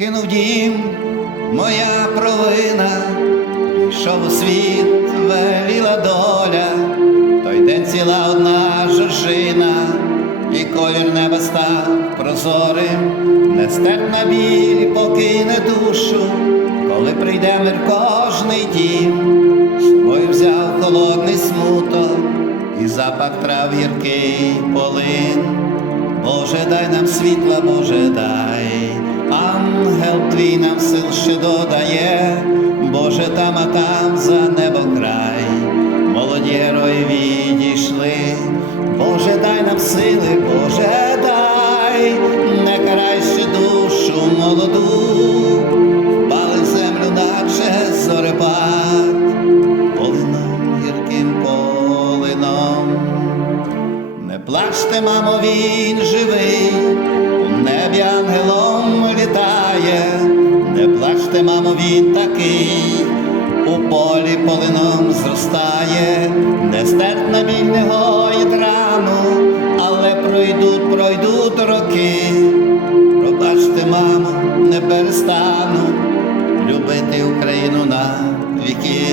в дім, моя провина, пішов у світ, веліла доля, той день ціла одна жоржина, і колір неба став прозорим, нестерпна біль покине душу, коли прийде мир кожний дім, з взяв холодний смуток і запах трав гіркий полин. Боже, дай нам світла, Боже, дай, твій нам сил ще додає, Боже, там, а там за небо край, молоді герої відійшли, Боже, дай нам сили, Боже, дай, не карай ще душу молоду, впали в землю, наче зорепад, полином гірким полином. Не плачте, мамо, він живий, не мамо, він такий, у полі полином зростає, нестерпна біль не гоїть рану, але пройдуть, пройдуть роки. Пробачте, мамо, не перестану любити Україну на віки.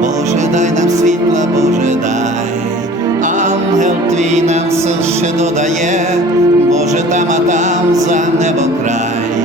Боже, дай нам світла, Боже, дай, ангел твій нам сил ще додає, Боже, там, а там за небо край.